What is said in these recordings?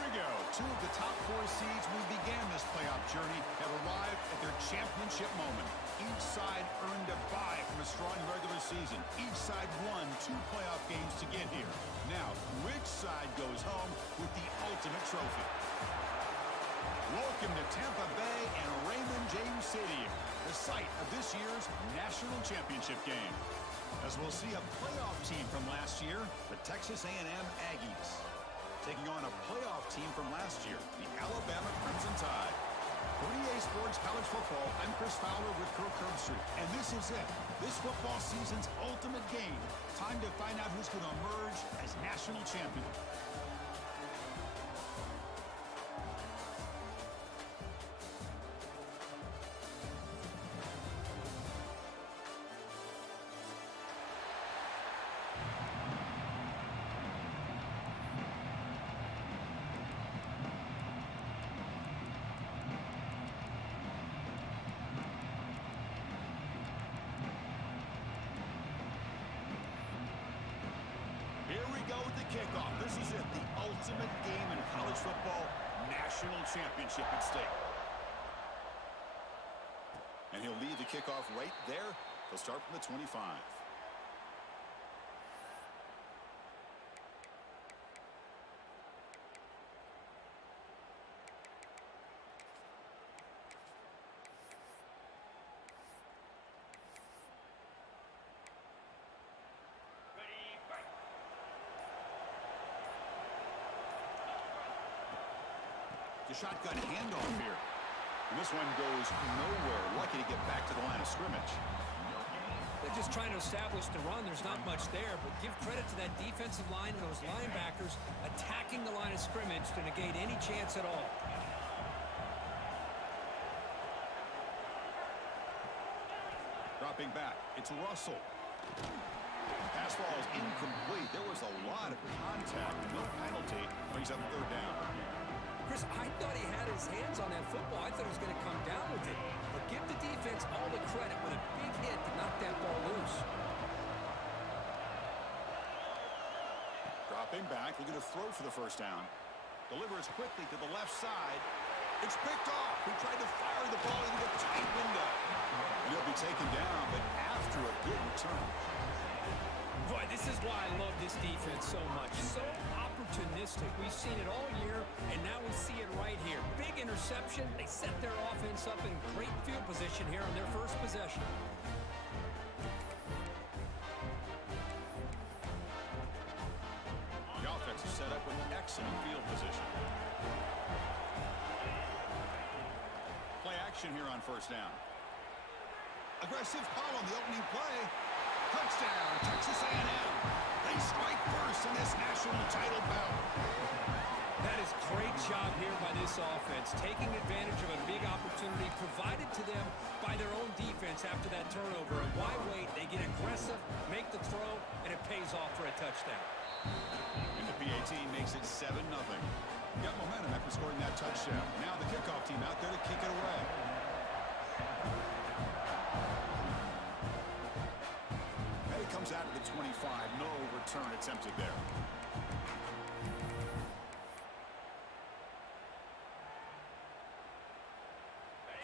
we go. Two of the top 4 seeds who began this playoff journey have arrived at their championship moment. Each side earned a bye from a strong regular season. Each side won 2 playoff games to get here. Now, which side goes home with the ultimate trophy? Welcome to Tampa Bay and Raymond James Stadium, the site of this year's national championship game. As we'll see a playoff team from last year, the Texas A&M Aggies, taking on a playoff team from last year, the Alabama Crimson Tide. For EA Sports College Football, I'm Chris Fowler with Kirk Herbstreit, and this is it. This football season's ultimate game. Time to find out who's going to emerge as national champion. Here we go with the kickoff. This is it, the ultimate game in college football, national championship at stake. And he'll lead the kickoff right there. He'll start from the 25. The shotgun handoff here. And this one goes nowhere. Lucky to get back to the line of scrimmage. They're just trying to establish the run. There's not much there, but give credit to that defensive line and those linebackers attacking the line of scrimmage to negate any chance at all. Dropping back, it's Russell. Pass ball is incomplete. There was a lot of contact, no penalty. Brings up 3rd down. Chris, I thought he had his hands on that football. I thought he was going to come down with it. But give the defense all the credit with a big hit to knock that ball loose. Dropping back, looking to throw for the 1st down. Delivers quickly to the left side. It's picked off. He tried to fire the ball into the tight window. And he'll be taken down, but after a good return. Boy, this is why I love this defense so much. So opportunistic. We've seen it all year, and now we see it right here. Big interception. They set their offense up in great field position here on their first possession. The offense is set up with excellent field position. Play action here on 1st down. Aggressive call on the opening play. Touchdown, Texas A&M. They strike first in this national title bout. That is great job here by this offense, taking advantage of a big opportunity provided to them by their own defense after that turnover. And why wait? They get aggressive, make the throw, and it pays off for a touchdown. And the PAT makes it 7-0. Got momentum after scoring that touchdown. Now the kickoff team out there to kick it away. Comes out of the 25. No return attempted there.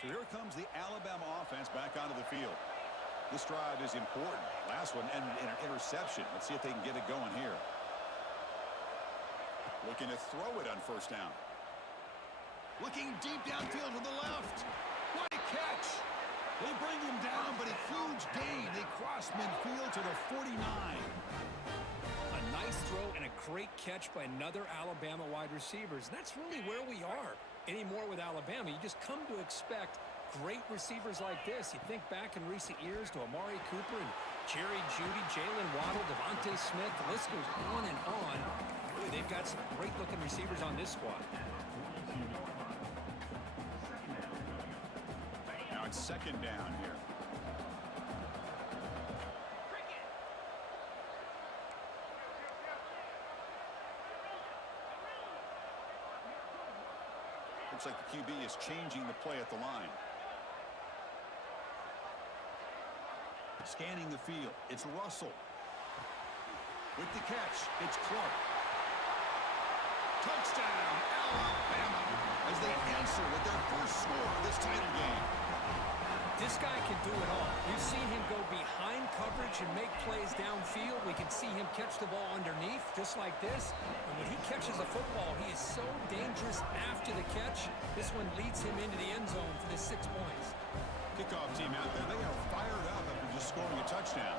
So here comes the Alabama offense back onto the field. This drive is important. Last one ended in an interception. Let's see if they can get it going here. Looking to throw it on 1st down. Looking deep downfield to the left. What a catch! They bring him down, but a huge gain. They cross midfield to the 49. A nice throw and a great catch by another Alabama wide receivers. That's really where we are anymore with Alabama. You just come to expect great receivers like this. You think back in recent years to Amari Cooper and Jerry Jeudy, Jalen Waddle, Devontae Smith. The list goes on and on. Really, they've got some great-looking receivers on this squad. It's 2nd down here. Looks like the QB is changing the play at the line. Scanning the field. It's Russell. With the catch, it's Clark. Touchdown, Alabama, as they answer with their first score of this title game. This guy can do it all. We've seen him go behind coverage and make plays downfield. We can see him catch the ball underneath, just like this. And when he catches a football, he is so dangerous after the catch. This one leads him into the end zone for the 6 points. Kickoff team out there, they are fired up after just scoring a touchdown.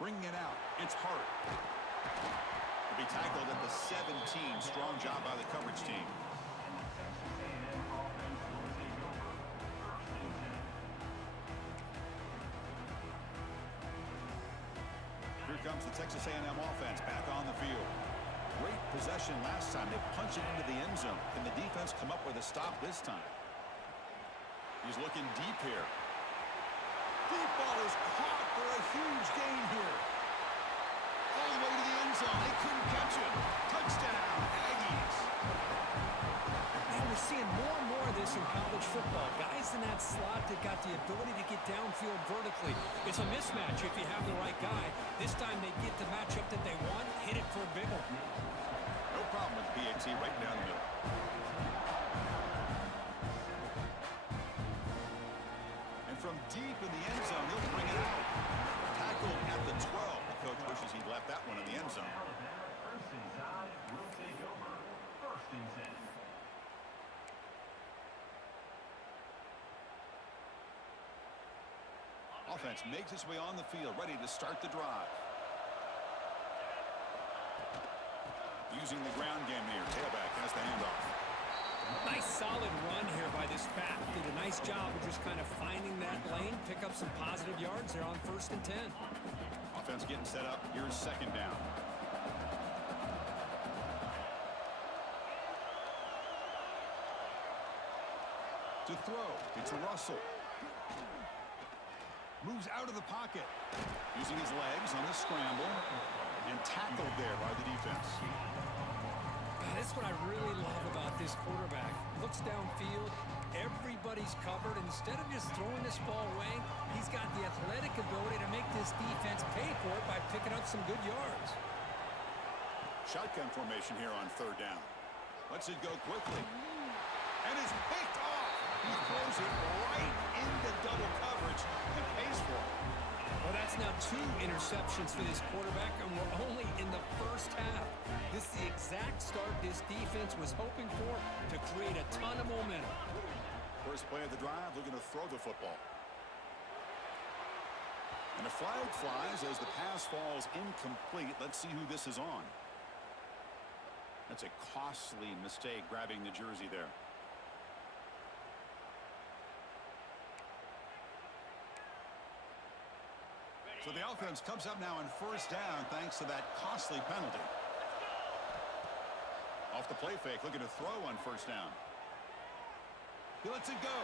Bringing it out, it's Hart. Be tackled at the 17. Strong job by the coverage team. Here comes the Texas A&M offense back on the field. Great possession last time. They punch it into the end zone. Can the defense come up with a stop this time? He's looking deep here. Deep ball is caught for a huge gain here. All the way to the end zone. They couldn't catch him. Touchdown, Aggies. Man, we're seeing more and more of this in college football. Guys in that slot that got the ability to get downfield vertically. It's a mismatch if you have the right guy. This time they get the matchup that they want, hit it for a big one. No problem with PAT right down the middle. And from deep in the end zone, they'll bring it out. Tackled at the 12. Coach wishes he'd left that one in the end zone. Offense makes its way on the field, ready to start the drive. Using the ground game here. Tailback has the handoff. Nice solid run here by this back. Did a nice job of just kind of finding that lane, pick up some positive yards there on 1st and 10. Offense getting set up. Here's 2nd down. To throw, it's Russell. Moves out of the pocket. Using his legs on the scramble. And tackled there by the defense. That's what I really love about this quarterback. Looks downfield. Everybody's covered. Instead of just throwing this ball away, he's got the athletic ability to make this defense pay for it by picking up some good yards. Shotgun formation here on 3rd down. Lets it go quickly. And it's picked off. He throws it right into double coverage and pays for it. Well, that's now 2 interceptions for this quarterback, and we're only in the first half. This is the exact start this defense was hoping for to create a ton of momentum. First play of the drive, looking to throw the football. And a flag flies as the pass falls incomplete. Let's see who this is on. That's a costly mistake grabbing the jersey there. So the offense comes up now on 1st down thanks to that costly penalty. Off the play fake, looking to throw on 1st down. He lets it go.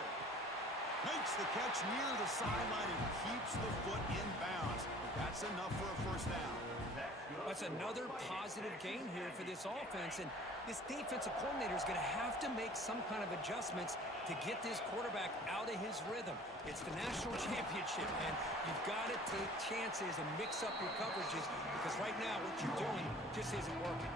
Makes the catch near the sideline and keeps the foot in bounds. That's enough for a 1st down. That's another positive gain here for this offense, and this defensive coordinator is going to have to make some kind of adjustments to get this quarterback out of his rhythm. It's the national championship, and you've got to take chances and mix up your coverages because right now what you're doing just isn't working.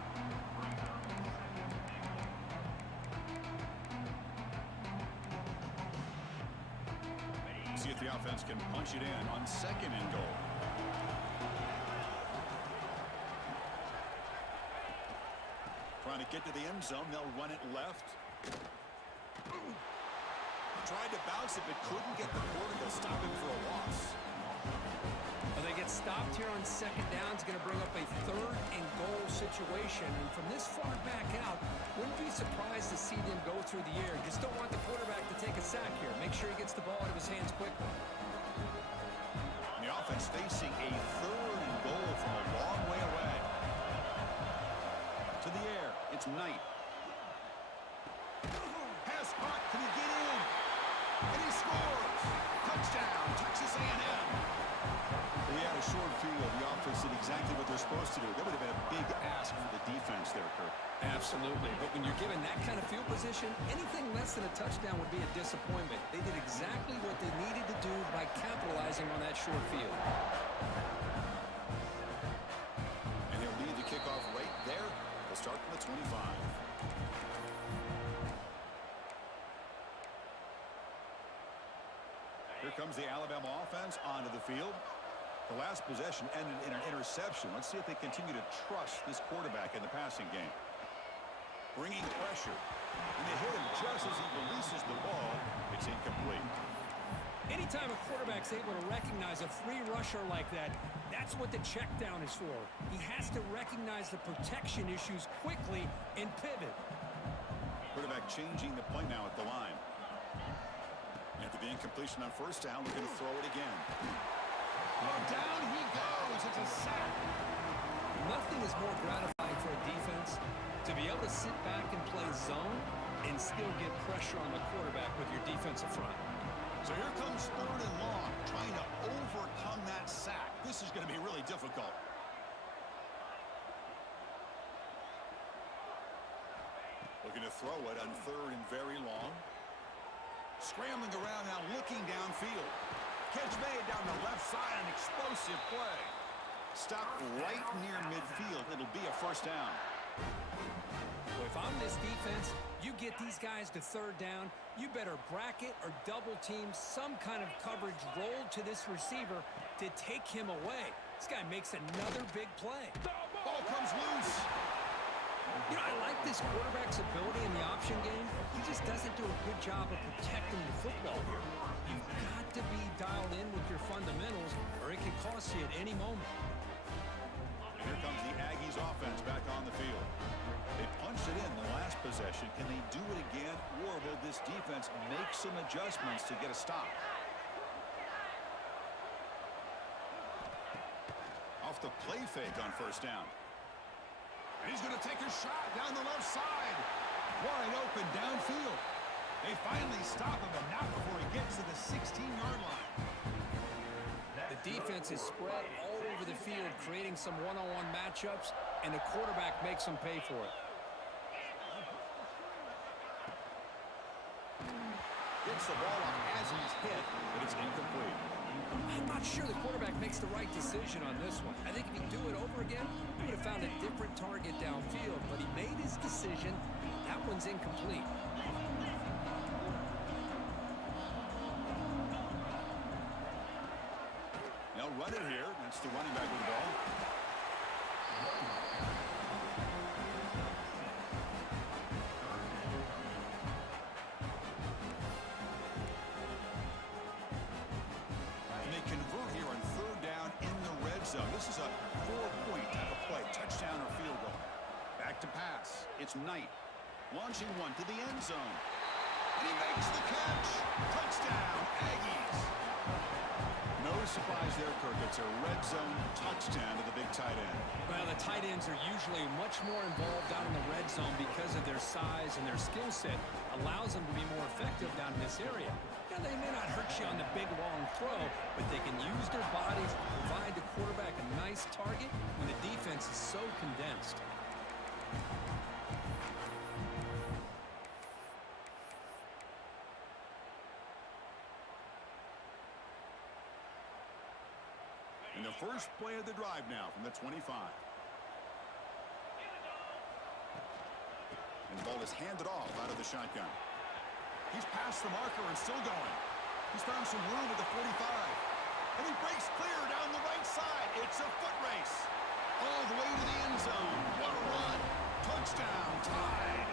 See if the offense can punch it in on 2nd and goal. Trying to get to the end zone. They'll run it left. Tried to bounce it, but couldn't get the quarter. They'll stop him for a loss. Well, they get stopped here on 2nd down. It's going to bring up a 3rd and goal situation. And from this far back out, wouldn't be surprised to see them go through the air. Just don't want the quarterback to take a sack here. Make sure he gets the ball out of his hands quickly. And the offense facing a 3rd and goal from a long way away. To the air, it's Knight. Pass caught, can he get in? And he scores! Touchdown, Texas A&M. They had a short field. The offense did exactly what they're supposed to do. That would have been a big ask for the defense there, Kurt. Absolutely, but when you're given that kind of field position, anything less than a touchdown would be a disappointment. They did exactly what they needed to do by capitalizing on that short field. comes the Alabama offense onto the field. The last possession ended in an interception. Let's see if they continue to trust this quarterback in the passing game. Bringing pressure. And they hit him just as he releases the ball. It's incomplete. Anytime a quarterback's able to recognize a free rusher like that, that's what the check down is for. He has to recognize the protection issues quickly and pivot. Quarterback changing the play now at the line. After the incompletion on first down, we're going to throw it again. Oh, down he goes. It's a sack. Nothing is more gratifying for a defense to be able to sit back and play zone and still get pressure on the quarterback with your defensive front. So here comes 3rd and long, trying to overcome that sack. This is going to be really difficult. Looking to throw it on 3rd and very long. Scrambling around now, looking downfield. Catch made down the left side, an explosive play. Stopped right near midfield. It'll be a first down. Well, if I'm this defense, you get these guys to 3rd down, you better bracket or double team some kind of coverage rolled to this receiver to take him away. This guy makes another big play. Ball comes loose. You know, I like this quarterback's ability in the option game. He just doesn't do a good job of protecting the football here. You've got to be dialed in with your fundamentals, or it can cost you at any moment. And here comes the Aggies offense back on the field. They punched it in the last possession. Can they do it again, or will this defense make some adjustments to get a stop? Off the play fake on first down. And he's going to take a shot down the left side. Wide open downfield. They finally stop him, but not before he gets to the 16-yard line. The defense is spread all over the field, creating some one-on-one matchups, and the quarterback makes them pay for it. Gets the ball off as he's hit, but it's incomplete. I'm not sure the quarterback makes the right decision on this one. I think if he'd do it over again, he would have found a different target downfield, but he made his decision. That one's incomplete. They'll run it here. That's the running back with the ball. And they convert here on 3rd down in the red zone. This is a 4-point type of play, touchdown or field goal. Back to pass. It's Knight. Launching one to the end zone. And he makes the catch. Touchdown, Aggies. No surprise there, Kirk. It's a red zone touchdown to the big tight end. Well, the tight ends are usually much more involved down in the red zone because of their size and their skill set. Allows them to be more effective down in this area. Now, they may not hurt you on the big, long throw, but they can use their bodies to provide the quarterback a nice target when the defense is so condensed. And the first play of the drive now from the 25. And the ball is handed off out of the shotgun. He's past the marker and still going. He's found some room at the 45. And he breaks clear down the right side. It's a foot race. All the way to the end zone. What a run. Touchdown. Tied.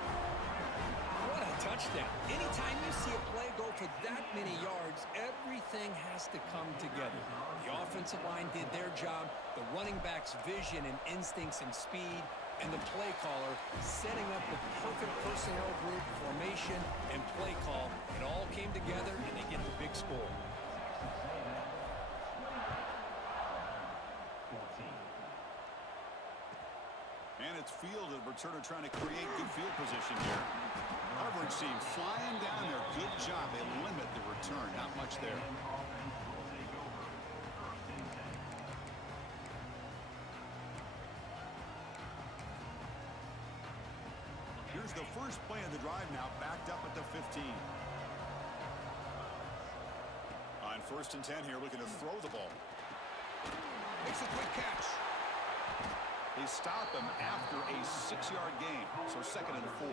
What a touchdown. Anytime you see a play go for that many yards, everything has to come together. The offensive line did their job, the running back's vision and instincts and speed, and the play caller setting up the perfect personnel group, formation, and play call. It all came together, and they get the big score. And it's fielded. Returner trying to create good field position here. Coverage team flying down there. Good job. They limit the return. Not much there. Here's the first play of the drive now, backed up at the 15. On 1st and 10 here, looking to throw the ball. Makes a quick catch. They stop him after a 6-yard gain, so 2nd and 4.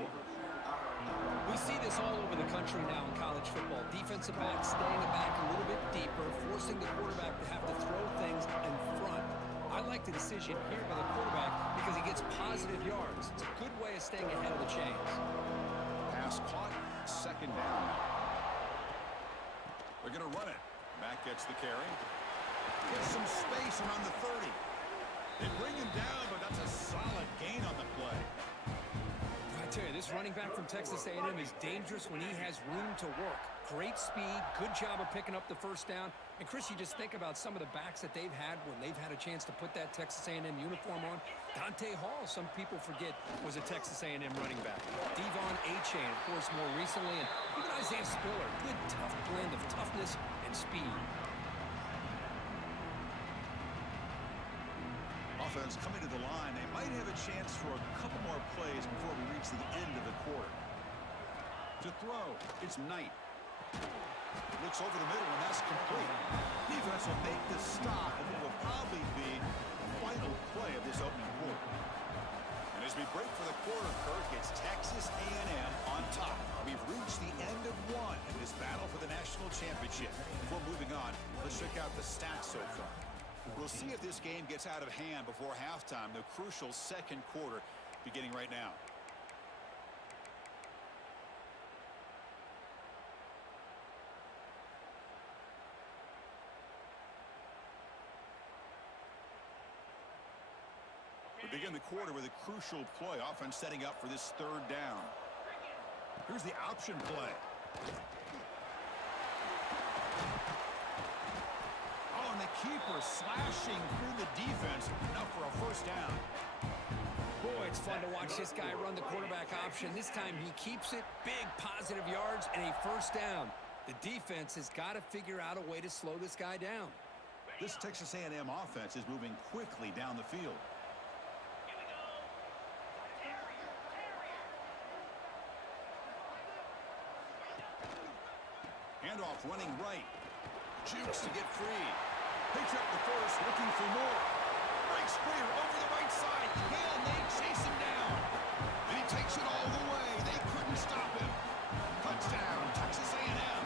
We see this all over the country now in college football. Defensive backs staying back a little bit deeper, forcing the quarterback to have to throw things in front. I like the decision here by the quarterback because he gets positive yards. It's a good way of staying ahead of the chains. Pass caught, 2nd down. They're going to run it. Back gets the carry. Gets some space around the 30. They bring him down, but that's a solid gain on the play. I tell you, this running back from Texas A&M is dangerous when he has room to work. Great speed, good job of picking up the 1st down. And, Chris, you just think about some of the backs that they've had when they've had a chance to put that Texas A&M uniform on. Dante Hall, some people forget, was a Texas A&M running back. Devon Achane, of course, more recently. And even Isaiah Spiller, good, tough blend of toughness and speed. Offense coming to the line. They might have a chance for a couple more plays before we reach the end of the quarter. To throw, it's Knight. Looks over the middle, and that's complete. Defense will make the stop, and it will probably be the final play of this opening quarter. And as we break for the quarter, Kirk, it's Texas A&M on top. We've reached the end of one in this battle for the national championship. Before moving on, let's check out the stats so far. We'll see if this game gets out of hand before halftime, the crucial 2nd quarter beginning right now. We begin the quarter with a crucial play. Offense setting up for this 3rd down. Here's the option play. Oh, and the keeper slashing through the defense. Enough for a 1st down. Boy, it's fun to watch this guy run the quarterback option. This time he keeps it. Big positive yards and a 1st down. The defense has got to figure out a way to slow this guy down. This Texas A&M offense is moving quickly down the field. Handoff running right. Jukes to get free. Picks up the 1st, looking for more. Breaks clear over the right side. Hill, they chase him down. And he takes it all the way. They couldn't stop him. Touchdown, Texas A&M.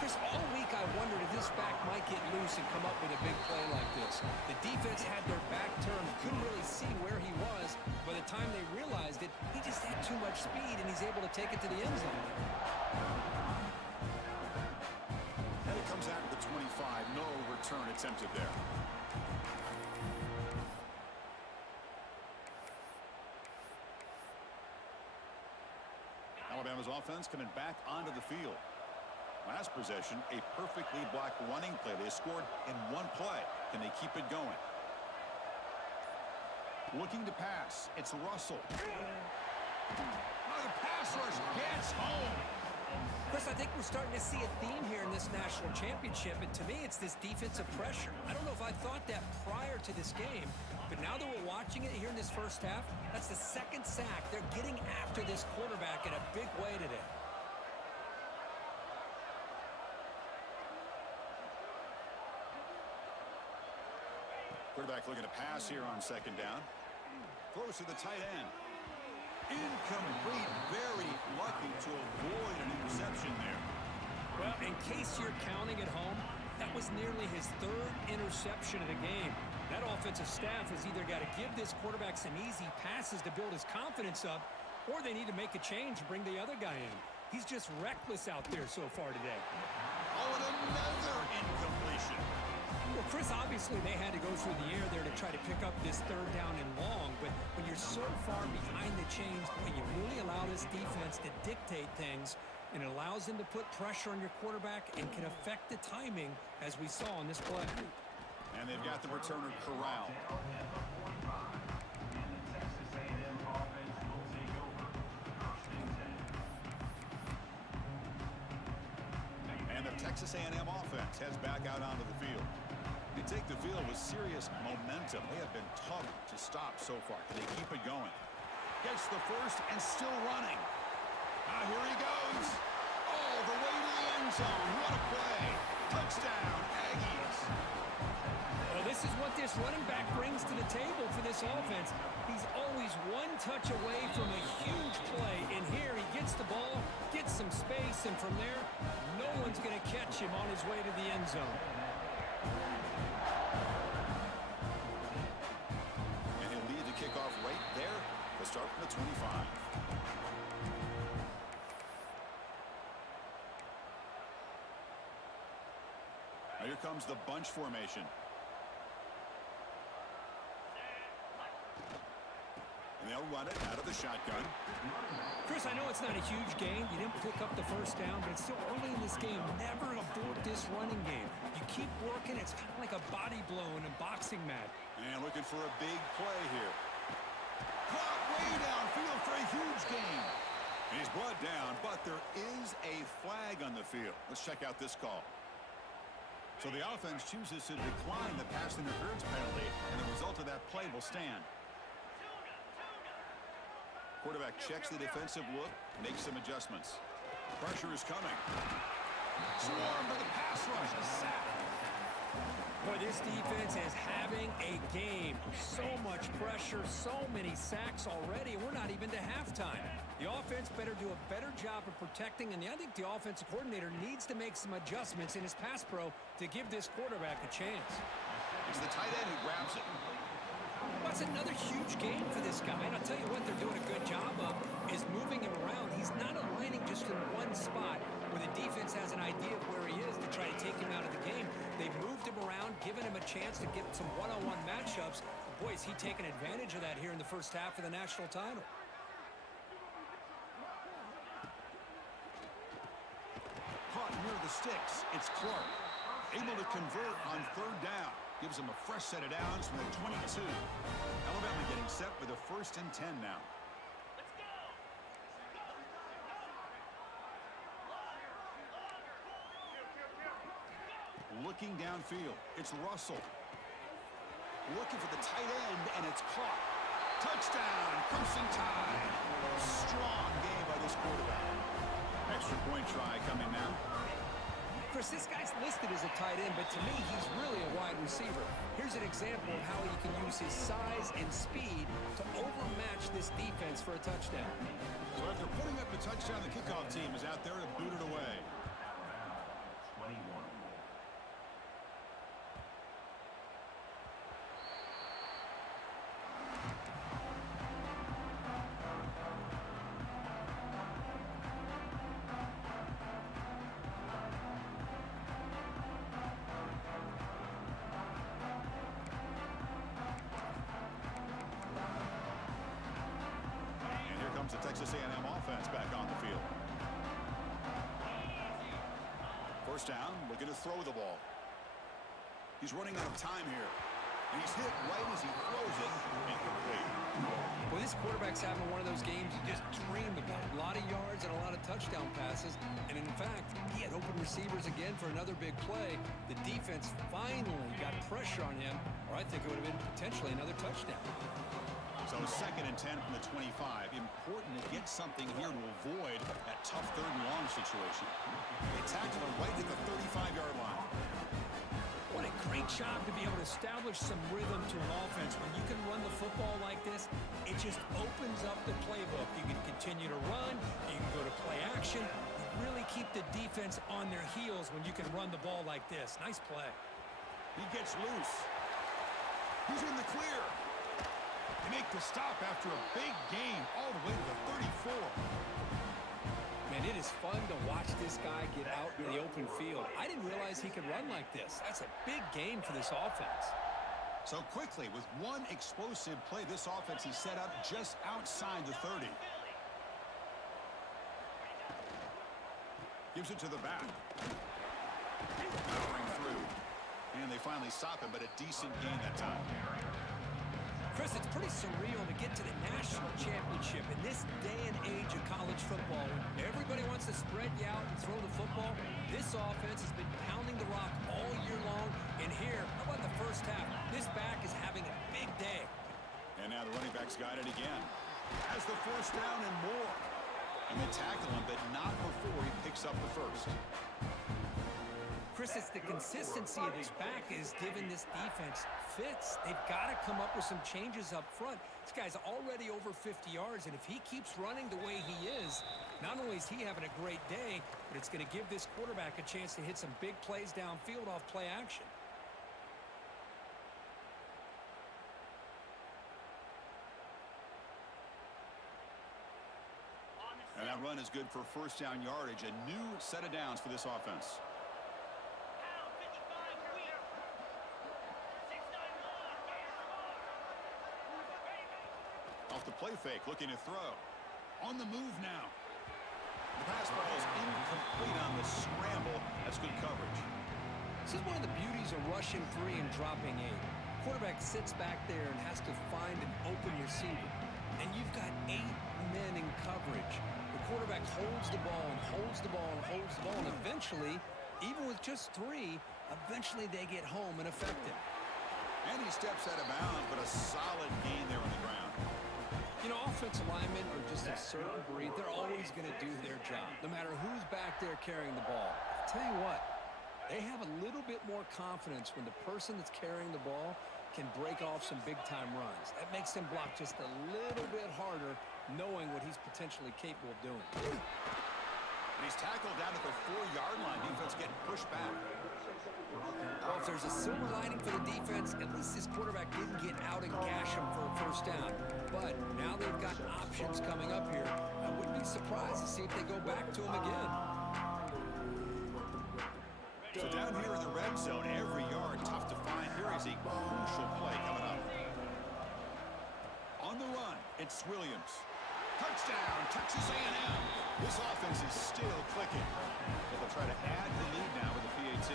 Chris, all week I wondered if this back might get loose and come up with a big play like this. The defense had their back turned, couldn't really see where he was. By the time they realized it, he just had too much speed, and he's able to take it to the end zone. And it comes out of the 25. No return attempted there. Alabama's offense coming back onto the field. Last possession, a perfectly blocked running play. They scored in one play. Can they keep it going? Looking to pass. It's Russell. Oh, the pass rush gets home. Chris, I think we're starting to see a theme here in this national championship, and to me, it's this defensive pressure. I don't know if I thought that prior to this game, but now that we're watching it here in this 1st half, that's the 2nd sack. They're getting after this quarterback in a big way today. Quarterback looking to pass here on 2nd down. Throws to the tight end. Incomplete. Very lucky to avoid an interception there. Well, in case you're counting at home, that was nearly his 3rd interception of the game. That offensive staff has either got to give this quarterback some easy passes to build his confidence up, or they need to make a change and bring the other guy in. He's just reckless out there so far today. Oh, and another incompletion. Well, Chris, obviously they had to go through the air there to try to pick up this 3rd down and long, but when you're so far behind the chains, when you really allow this defense to dictate things, and it allows them to put pressure on your quarterback and can affect the timing, as we saw on this play. And they've got the returner corralled. And the Texas A&M offense heads back out onto the field. They take the field with serious momentum. They have been tough to stop so far. Can they keep it going? Gets the 1st and still running. Here he goes. Oh, the way to the end zone. What a play. Touchdown, Aggies. Well, this is what this running back brings to the table for this offense. He's always one touch away from a huge play. And here he gets the ball, gets some space, and from there, no one's going to catch him on his way to the end zone. And he'll lead the kickoff right there. They'll start from the 25. Now here comes the bunch formation. And they'll run it out of the shotgun. Chris, I know it's not a huge game. You didn't pick up the first down, but it's still early in this game. Never abort this running game. You keep working. It's kind of like a body blow in a boxing match. And looking for a big play here. Caught way downfield for a huge gain. He's brought down, but there is a flag on the field. Let's check out this call. So the offense chooses to decline the pass interference penalty, and the result of that play will stand. Quarterback checks the defensive look, makes some adjustments. Pressure is coming. Swarm for the pass rush. A sack. Boy, this defense is having a game. So much pressure, so many sacks already, and we're not even to halftime. The offense better do a better job of protecting, and I think the offensive coordinator needs to make some adjustments in his pass pro to give this quarterback a chance. It's the tight end who grabs it. That's another huge game for this guy, and I'll tell you what they're doing a good job of is moving him around. He's not aligning just in one spot where the defense has an idea of where he is to try to take him out of the game. They've moved him around, given him a chance to get some one-on-one matchups. Boy, is he taking advantage of that here in the first half of the national title. Caught near the sticks. It's Clark. Able to convert on third down. Gives him a fresh set of downs from the 22. Alabama getting set with a 1st and 10 now. Looking downfield. It's Russell. Looking for the tight end, and it's caught. Touchdown, Crimson Tide. Strong game by this quarterback. Extra point try coming now. Chris, this guy's listed as a tight end, but to me, he's really a wide receiver. Here's an example of how he can use his size and speed to overmatch this defense for a touchdown. So after putting up the touchdown, the kickoff team is out there to boot it away. 21. The Texas A&M offense back on the field. First down, looking to throw the ball. He's running out of time here. And he's hit right as he throws it. Incomplete. Well, this quarterback's having one of those games you just dreamed about. A lot of yards and a lot of touchdown passes. And in fact, he had open receivers again for another big play. The defense finally got pressure on him, or I think it would have been potentially another touchdown. So 2nd and 10 from the 25. Important to get something here to avoid that tough 3rd and long situation. They tackle him right at the 35-yard line. What a great job to be able to establish some rhythm to an offense. When you can run the football like this, it just opens up the playbook. You can continue to run. You can go to play action. You really keep the defense on their heels when you can run the ball like this. Nice play. He gets loose. He's in the clear. They make the stop after a big game all the way to the 34. Man, it is fun to watch this guy get out in the open field. I didn't realize he could run like this. That's a big game for this offense. So quickly, with one explosive play, this offense is set up just outside the 30. Gives it to the back. Powering through. And they finally stop him, but a decent gain that time. Chris, it's pretty surreal to get to the national championship in this day and age of college football. When everybody wants to spread you out and throw the football, this offense has been pounding the rock all year long. And here, how about the first half? This back is having a big day. And now the running back's got it again. Has the 1st down and more. And they tackle him, but not before he picks up the 1st. Chris, it's the consistency of this back is giving this defense fits. They've got to come up with some changes up front. This guy's already over 50 yards, and if he keeps running the way he is, not only is he having a great day, but it's going to give this quarterback a chance to hit some big plays downfield off play action. And that run is good for first down yardage. A new set of downs for this offense. Off the play fake, looking to throw. On the move now. The pass ball is incomplete on the scramble. That's good coverage. This is one of the beauties of rushing 3 and dropping 8. Quarterback sits back there and has to find an open receiver. And you've got 8 men in coverage. The quarterback holds the ball and holds the ball and holds the ball. And eventually, even with just 3, eventually they get home and affect him. And he steps out of bounds, but a solid gain there on the ground. You know, offensive linemen are just a certain breed. They're always going to do their job, no matter who's back there carrying the ball. I'll tell you what, they have a little bit more confidence when the person that's carrying the ball can break off some big-time runs. That makes him block just a little bit harder, knowing what he's potentially capable of doing. And he's tackled down at the 4-yard line. Defense getting pushed back. Well, if there's a silver lining for the defense, at least this quarterback didn't get out and gash him for a first down. But now they've got options coming up here. I wouldn't be surprised to see if they go back to him again. So down here in the red zone, every yard tough to find. Here is a crucial play coming up. On the run, it's Williams. Touchdown, Texas A&M. This offense is still clicking. They'll try to add the lead now with the PAT.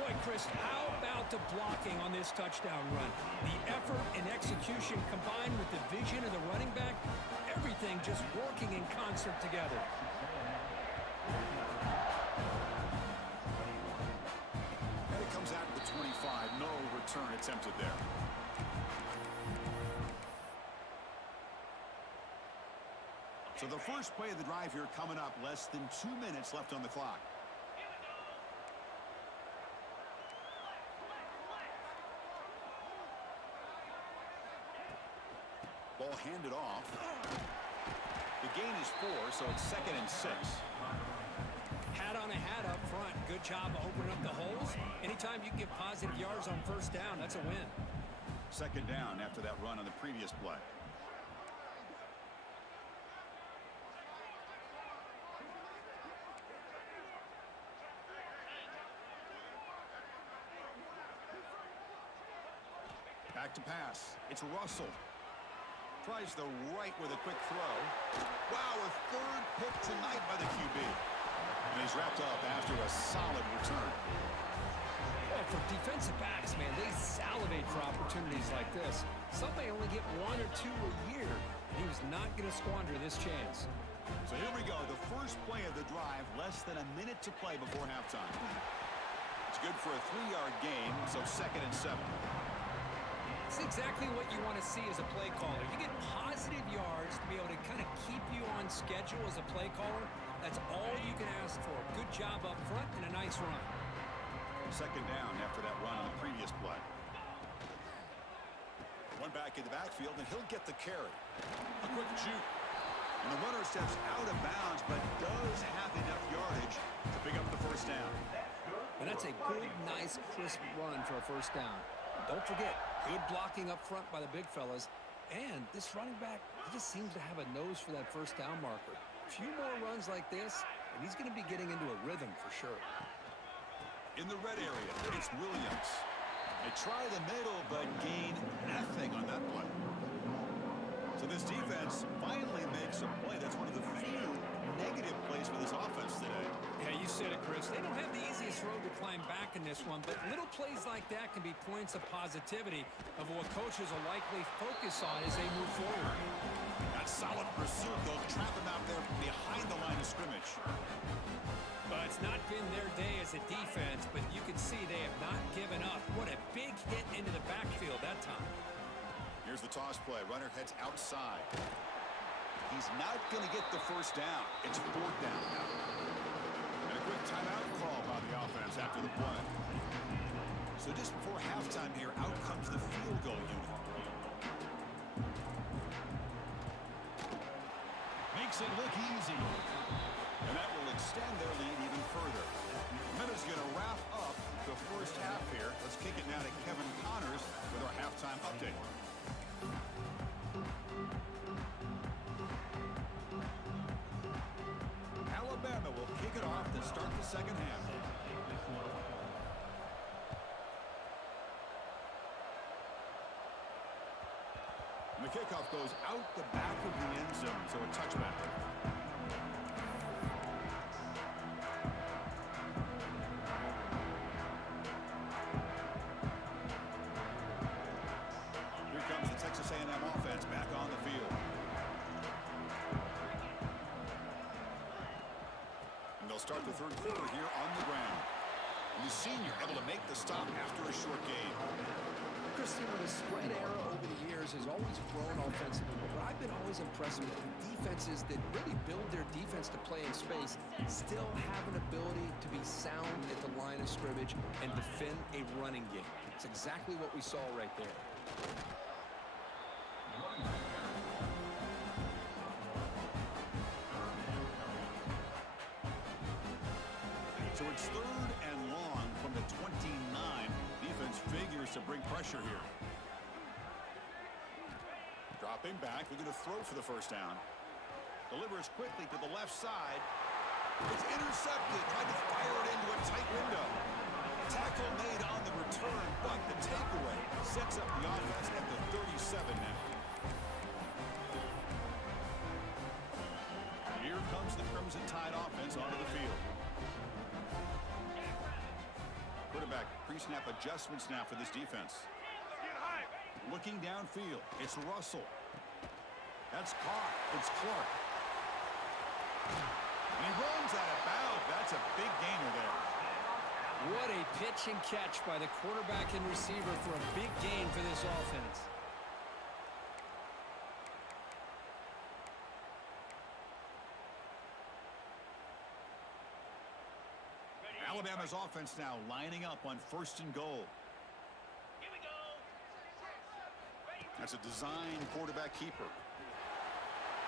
Boy, Chris, how about the blocking on this touchdown run? The effort and execution combined with the vision of the running back, everything just working in concert together. And it comes out to the 25. No return attempted there. So the first play of the drive here coming up, less than 2 minutes left on the clock. Ball handed off. The gain is 4, so it's 2nd and 6. Hat on a hat up front. Good job opening up the holes. Anytime you can get positive yards on first down, that's a win. 2nd down after that run on the previous play. Back to pass. It's Russell. Tries the right with a quick throw. Wow, a 3rd pick tonight by the QB. And he's wrapped up after a solid return. Well, for defensive backs, man, they salivate for opportunities like this. Some may only get 1 or 2 a year, and he was not going to squander this chance. So here we go, the first play of the drive, less than a minute to play before halftime. It's good for a 3-yard gain, so 2nd and 7. It's exactly what you want to see as a play caller. You get positive yards to be able to kind of keep you on schedule as a play caller. That's all you can ask for. Good job up front and a nice run. 2nd down after that run on the previous play. One back in the backfield, and he'll get the carry. A quick juke. And the runner steps out of bounds, but does have enough yardage to pick up the first down. And that's a good, nice, crisp run for a first down. Don't forget, good blocking up front by the big fellas. And this running back, he just seems to have a nose for that first down marker. A few more runs like this, and he's going to be getting into a rhythm for sure. In the red area, it's Williams. They try the middle, but gain nothing on that play. So this defense finally makes a play. That's one of the few negative plays for this offense today. Yeah, you said it, Chris. They don't have the easiest road to climb back in this one, but little plays like that can be points of positivity of what coaches will likely focus on as they move forward. That solid pursuit. They'll trap him out there behind the line of scrimmage. But it's not been their day as a defense, but you can see they have not given up. What a big hit into the backfield that time. Here's the toss play. Runner heads outside. He's not going to get the first down. It's 4th down now. And a quick timeout call by the offense after the play. So just before halftime here, out comes the field goal unit. Makes it look easy. And that will extend their lead even further. Minutes going to wrap up the first half here. Let's kick it now to Kevin Connors with our halftime update. Alabama will kick it off to start the second half. And the kickoff goes out the back of the end zone, so a touchback. Here comes the Texas A&M offense back on the field. And they'll start the third quarter here on the ground. And the senior able to make the stop after a short gain. Christian, the spread era over the years has always grown offensively, but I've been always impressed with the defenses that really build their defense to play in space, still have an ability to be sound at the line of scrimmage and defend a running game. It's exactly what we saw right there. So it's third and long from the 29. Defense figures to bring pressure here. Dropping back, looking to throw for the first down. Delivers quickly to the left side. It's intercepted. Tried to fire it into a tight window. Tackle made on the return, but the takeaway sets up the offense at the 37 now. Here comes the Crimson Tide offense onto the field. Quarterback pre-snap adjustments now for this defense. Looking downfield, it's Russell. That's caught. It's Clark. And he runs out of bounds. That's a big gainer there. What a pitch and catch by the quarterback and receiver for a big gain for this offense. Alabama's offense now lining up on first and goal. That's a design quarterback keeper.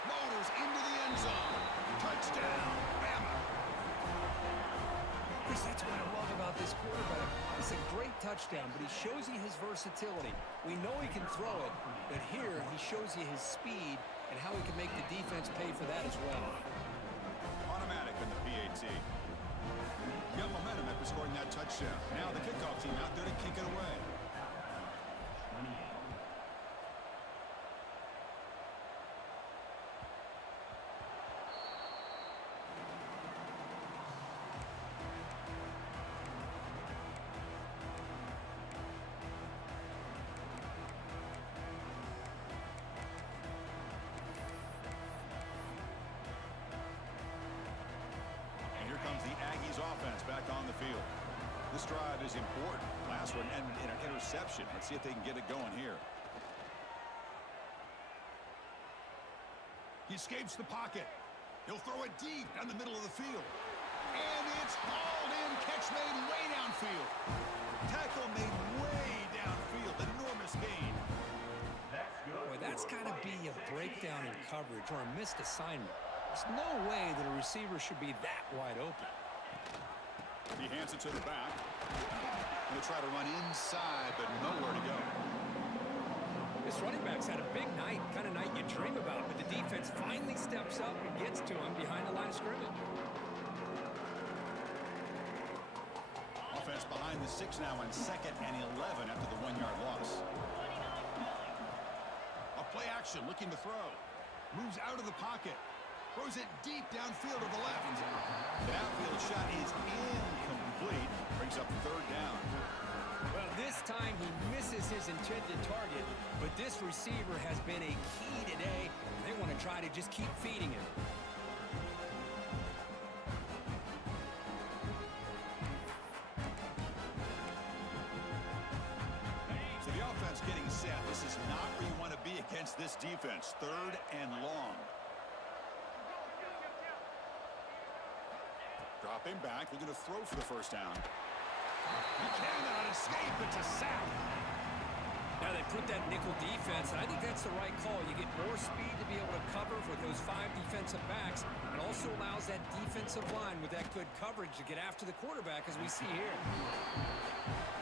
Motors into the end zone. Touchdown, Bama. Chris, that's what I love about this quarterback. It's a great touchdown, but he shows you his versatility. We know he can throw it, but here he shows you his speed and how he can make the defense pay for that as well. Automatic in the PAT. Got momentum after scoring that touchdown. Now the kickoff team out there to kick it away. Offense back on the field. This drive is important. Last one ended in an interception. Let's see if they can get it going here. He escapes the pocket. He'll throw it deep down the middle of the field. And it's hauled in. Catch made way downfield. Tackle made way downfield. Enormous gain. Boy, that's got to be a breakdown in coverage or a missed assignment. There's no way that a receiver should be that wide open. He hands it to the back. He'll try to run inside, but nowhere to go. This running back's had a big night, kind of night you dream about, but the defense finally steps up and gets to him behind the line of scrimmage. Offense behind the 6 now on 2nd and 11 after the 1-yard loss. A play action, looking to throw. Moves out of the pocket. Throws it deep downfield to the left. The outfield shot is incomplete. Brings up 3rd down. Well, this time he misses his intended target, but this receiver has been a key today. They want to try to just keep feeding him. So the offense getting set. This is not where you want to be against this defense. 3rd and long. Dropping back, looking to throw for the first down. He cannot escape. It's a sack. Now they put that nickel defense, and I think that's the right call. You get more speed to be able to cover for those 5 defensive backs. It also allows that defensive line with that good coverage to get after the quarterback, as we see here.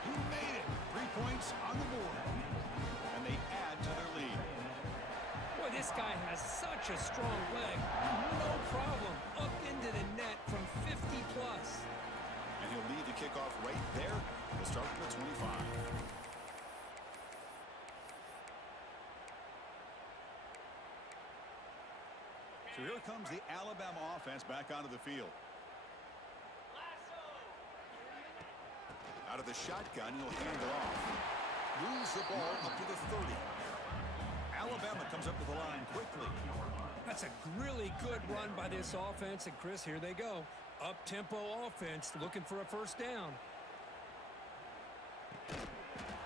He made it. 3 points on the board. And they add to their lead. Boy, this guy has such a strong leg. No problem. Up into the net from 50+. And he'll lead the kickoff right there. We'll start with the 25. So here comes the Alabama offense back onto the field. Out of the shotgun, he'll hand it off. Moves the ball up to the 30. Alabama comes up to the line quickly. That's a really good run by this offense. And, Chris, here they go. Up-tempo offense looking for a first down.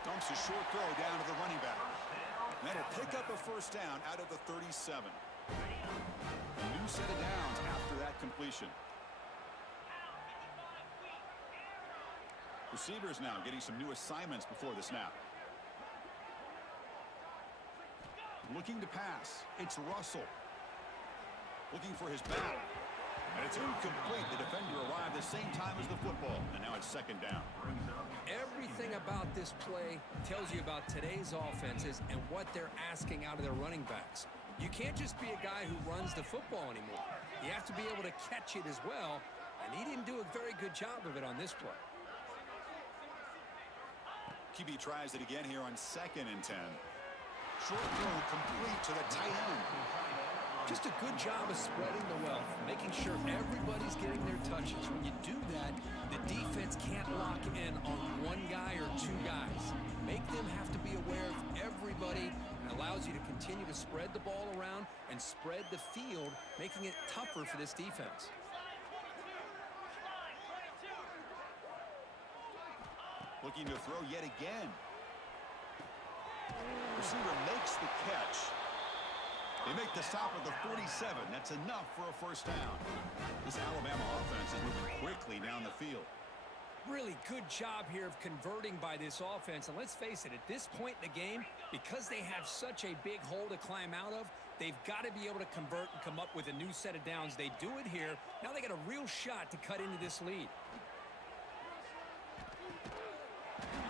Dumps a short throw down to the running back. That'll pick up a first down out of the 37. A new set of downs after that completion. Receivers now getting some new assignments before the snap. Looking to pass. It's Russell. Looking for his back. And it's incomplete. The defender arrived the same time as the football. And now it's second down. Everything about this play tells you about today's offenses and what they're asking out of their running backs. You can't just be a guy who runs the football anymore. You have to be able to catch it as well, and he didn't do a very good job of it on this play. QB tries it again here on 2nd and 10. Short throw complete to the tight end. Just a good job of spreading the wealth, making sure everybody's getting their touches. When you do that, the defense can't lock in on one guy or 2 guys. Make them have to be aware of everybody, and allows you to continue to spread the ball around and spread the field, making it tougher for this defense. Looking to throw yet again. Receiver makes the catch. They make the stop at the 47. That's enough for a first down. This Alabama offense is moving quickly down the field. Really good job here of converting by this offense. And let's face it, at this point in the game, because they have such a big hole to climb out of, they've got to be able to convert and come up with a new set of downs. They do it here. Now they got a real shot to cut into this lead.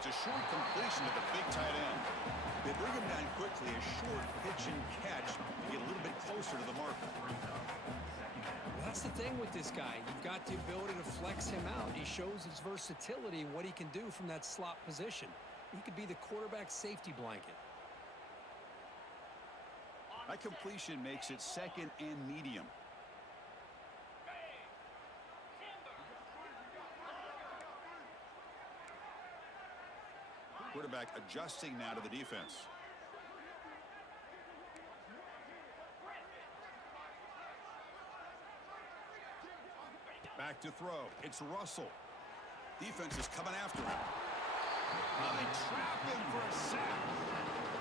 It's a short completion to the big tight end. They bring him down quickly, a short pitch and catch to get a little bit closer to the marker. Well, that's the thing with this guy. You've got the ability to flex him out. He shows his versatility and what he can do from that slot position. He could be the quarterback safety blanket. That completion makes it 2nd and medium. Quarterback adjusting now to the defense. Back to throw. It's Russell. Defense is coming after him. They trap him for a sack.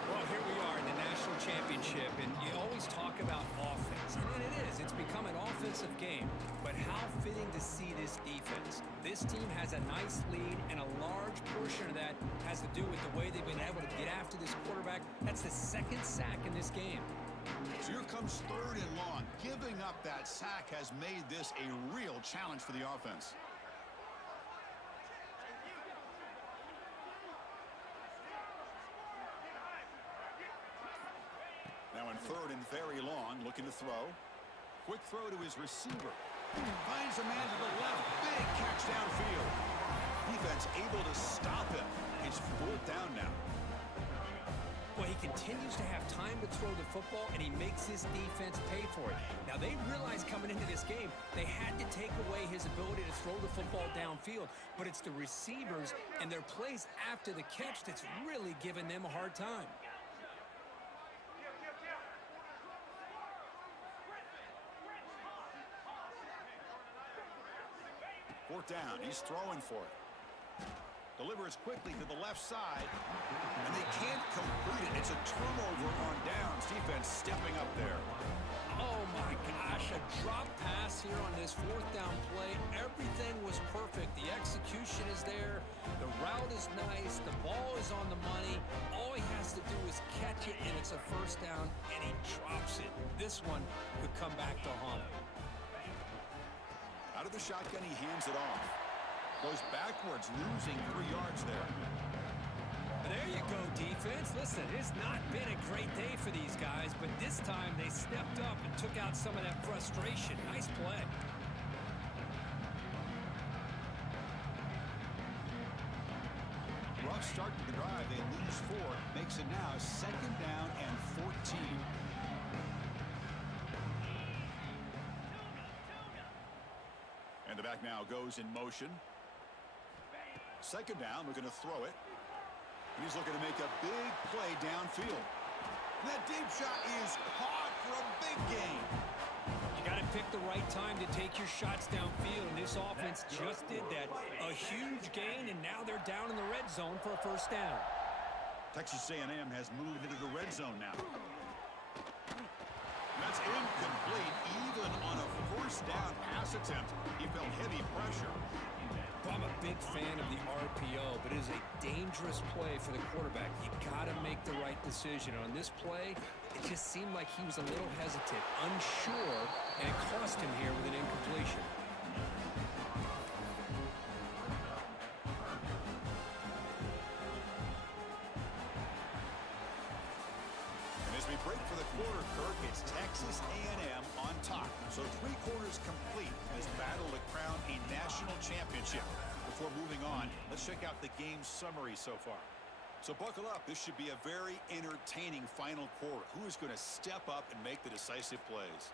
Well, here we are in the national championship, and you always talk about offense. And it is. It's become an offensive game. But how fitting to see this defense. This team has a nice lead, and a large portion of that has to do with the way they've been able to get after this quarterback. That's the 2nd sack in this game. So here comes 3rd and long. Giving up that sack has made this a real challenge for the offense. Now in 3rd and very long, looking to throw. Quick throw to his receiver. Finds a man to the left. Big catch downfield. Defense able to stop him. It's 4th down now. Well, he continues to have time to throw the football, and he makes this defense pay for it. Now, they realized coming into this game, they had to take away his ability to throw the football downfield. But it's the receivers and their plays after the catch that's really giving them a hard time. 4th down. He's throwing for it. Delivers quickly to the left side, and they can't complete it. It's a turnover on downs. Defense stepping up there. Oh, my gosh. A drop pass here on this fourth down play. Everything was perfect. The execution is there. The route is nice. The ball is on the money. All he has to do is catch it, and it's a first down, and he drops it. This one could come back to haunt him. Out of the shotgun, he hands it off. Goes backwards, losing 3 yards there. There you go, defense. Listen, it's not been a great day for these guys, but this time they stepped up and took out some of that frustration. Nice play. Rough start to the drive. They lose 4. Makes it now 2nd down and 14. And the back now goes in motion. 2nd down, we're going to throw it. He's looking to make a big play downfield. And that deep shot is caught for a big gain. You got to pick the right time to take your shots downfield, and this offense just did that. A huge gain, and now they're down in the red zone for a first down. Texas A&M has moved into the red zone now. That's incomplete. Even on a first down pass attempt, he felt heavy pressure. I'm a big fan of the RPO, but it is a dangerous play for the quarterback. You got to make the right decision. On this play, it just seemed like he was a little hesitant, unsure, and it cost him here with an incompletion. And as we break for the quarter, Kirk, it's Texas A&M on top. So 3 quarters complete in this battle to crown a national championship. Before moving on, let's check out the game summary so far. So buckle up. This should be a very entertaining final quarter. Who is going to step up and make the decisive plays?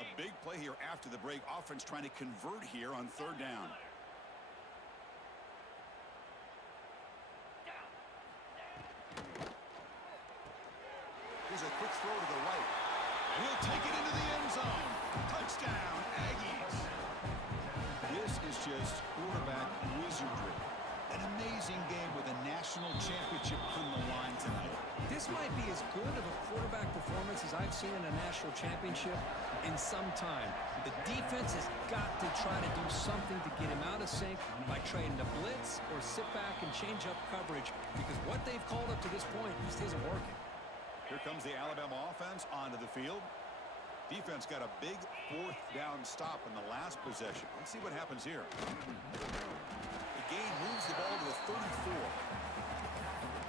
A big play here after the break. Offense trying to convert here on 3rd down. Here's a quick throw to the right. And he'll take it into the end zone. Touchdown, Aggies. This is just quarterback wizardry. An amazing game with a national championship on the line tonight. This might be as good of a quarterback performance as I've seen in a national championship in some time. The defense has got to try to do something to get him out of sync by trying to blitz or sit back and change up coverage, because what they've called up to this point just isn't working. Here comes the Alabama offense onto the field. Defense got a big 4th down stop in the last possession. Let's see what happens here. The gain moves the ball to the 34.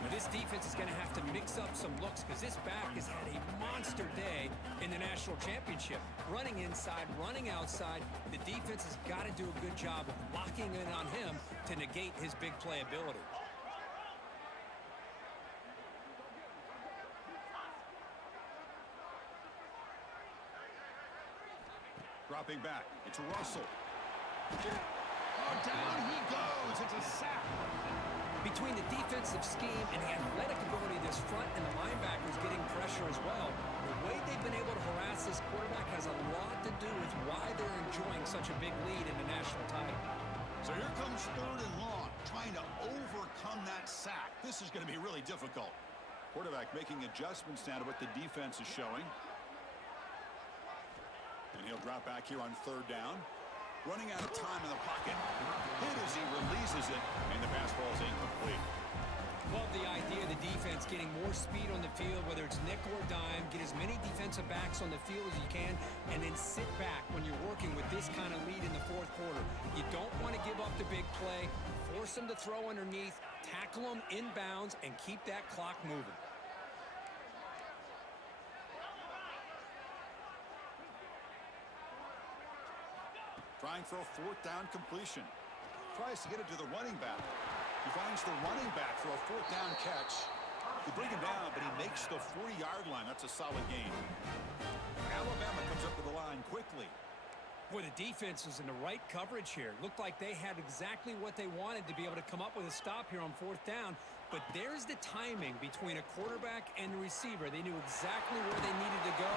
Well, this defense is going to have to mix up some looks, because this back has had a monster day in the national championship. Running inside, running outside. The defense has got to do a good job of locking in on him to negate his big play ability. Dropping back. It's Russell. Oh, down he goes. It's a sack. Between the defensive scheme and the athletic ability of this front and the linebackers getting pressure as well, the way they've been able to harass this quarterback has a lot to do with why they're enjoying such a big lead in the national title. So here comes 3rd and long, trying to overcome that sack. This is going to be really difficult. Quarterback making adjustments now to what the defense is showing. And he'll drop back here on 3rd down. Running out of time in the pocket. Hit as he releases it, and the pass ball is incomplete. Love the idea of the defense getting more speed on the field, whether it's nickel or dime. Get as many defensive backs on the field as you can, and then sit back when you're working with this kind of lead in the 4th quarter. You don't want to give up the big play. Force them to throw underneath, tackle them inbounds, and keep that clock moving. Trying for a 4th down completion. Tries to get it to the running back. He finds the running back for a 4th down catch. They bring him down, but he makes the 40-yard line. That's a solid gain. Alabama comes up to the line quickly. Boy, the defense was in the right coverage here. Looked like they had exactly what they wanted to be able to come up with a stop here on 4th down. But there's the timing between a quarterback and the receiver. They knew exactly where they needed to go.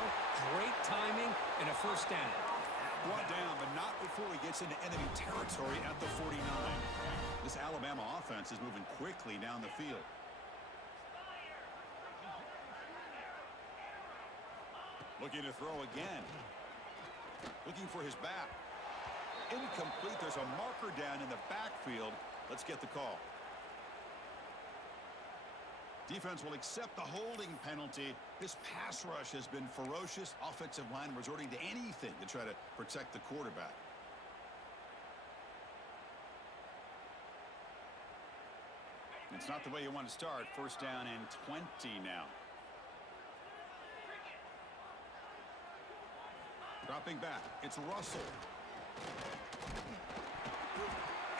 Great timing and a first down. Brought down, but not before he gets into enemy territory at the 49. This Alabama offense is moving quickly down the field. Looking to throw again. Looking for his back. Incomplete. There's a marker down in the backfield. Let's get the call. Defense will accept the holding penalty. This pass rush has been ferocious. Offensive line resorting to anything to try to protect the quarterback. It's not the way you want to start. First down and 20 now. Dropping back. It's Russell.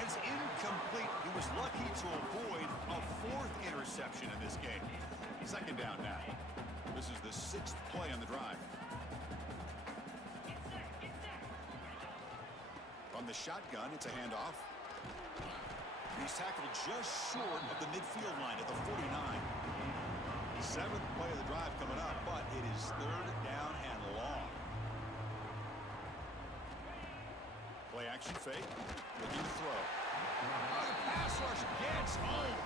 It's incomplete. He was lucky to avoid a fourth interception in this game. Second down now. This is the 6th play on the drive. From the shotgun, it's a handoff. He's tackled just short of the midfield line at the 49. 7th play of the drive coming up, but it is 3rd down and long. Play action fake. Looking to throw. The pass rush gets home.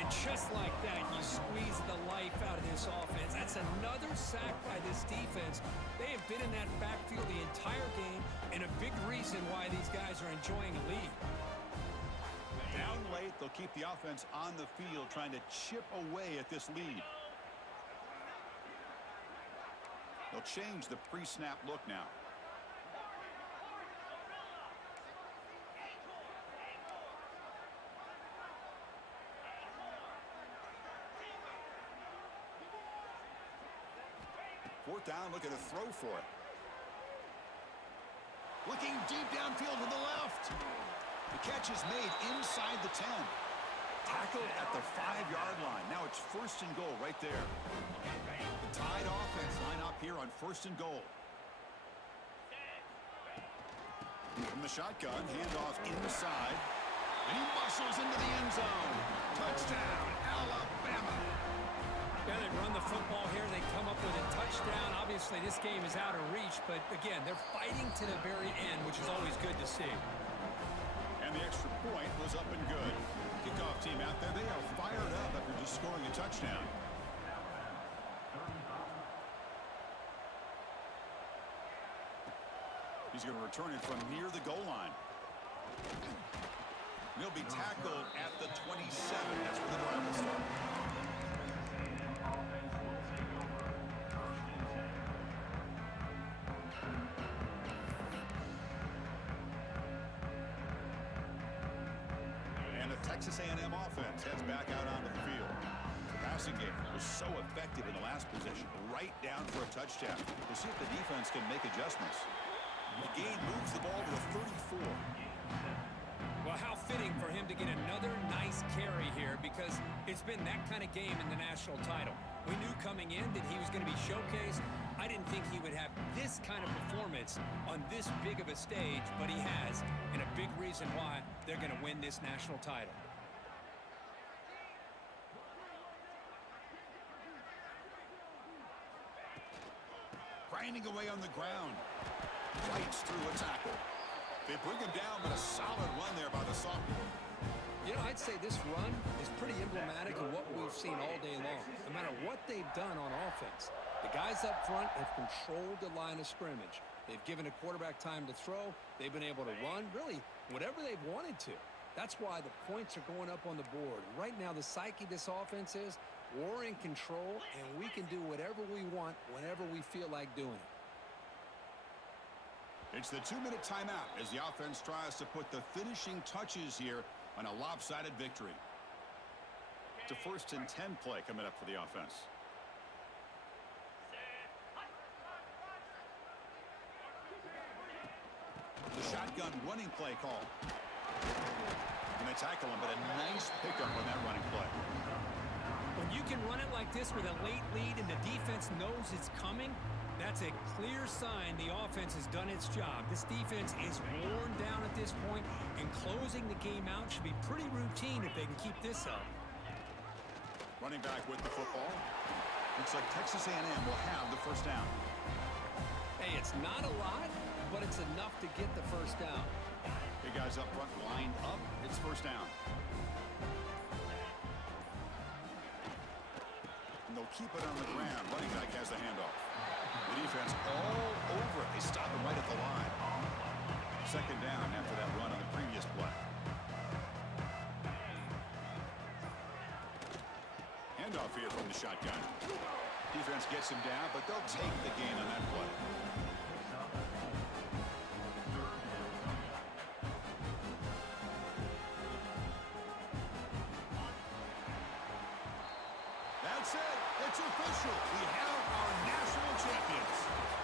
And just like that, you squeeze the life out of this offense. That's another sack by this defense. They have been in that backfield the entire game, and a big reason why these guys are enjoying a lead. Down late, they'll keep the offense on the field trying to chip away at this lead. They'll change the pre-snap look now. Fourth down, looking to throw for it. Looking deep downfield to the left. The catch is made inside the 10. Tackled at the 5-yard line. Now it's 1st and goal right there. The Tide offense line up here on 1st and goal. From the shotgun, handoff inside. And he muscles into the end zone. Touchdown, Alabama. Yeah, they run the football here. They come up with a touchdown. Obviously, this game is out of reach, but again, they're fighting to the very end, which is always good to see. And the extra point was up and good. Kickoff team out there, they are fired up after just scoring a touchdown. He's going to return it from near the goal line. He'll be tackled at the 27. That's where the drive will start. Texas A&M offense heads back out onto the field. The passing game was so effective in the last possession, right down for a touchdown. We'll see if the defense can make adjustments. The game moves the ball to the 34. Well, how fitting for him to get another nice carry here, because it's been that kind of game in the national title. We knew coming in that he was going to be showcased. I didn't think he would have this kind of performance on this big of a stage, but he has, and a big reason why they're going to win this national title. Grinding away on the ground. Fights through a tackle. They bring him down, but a solid run there by the sophomore. You know, I'd say this run is pretty emblematic of what we've seen all day long. No matter what they've done on offense, the guys up front have controlled the line of scrimmage. They've given a quarterback time to throw. They've been able to run, really, whatever they've wanted to. That's why the points are going up on the board. Right now, the psyche of this offense is we're in control, and we can do whatever we want whenever we feel like doing it. It's the 2-minute timeout as the offense tries to put the finishing touches here on a lopsided victory. It's a 1st and 10 play coming up for the offense. The shotgun running play call. And they tackle him, but a nice pickup on that running play. When you can run it like this with a late lead and the defense knows it's coming, that's a clear sign the offense has done its job. This defense is worn down at this point, and closing the game out should be pretty routine if they can keep this up. Running back with the football. Looks like Texas A&M will have the first down. Hey, it's not a lot, but it's enough to get the first down. Big guys up front lined up. It's first down. And they'll keep it on the ground. Running back has the handoff. The defense all over it. They stop him right at the line. Second down after that run on the previous play. Handoff here from the shotgun. Defense gets him down, but they'll take the gain on that play. That's it. It's official. We have our national champions.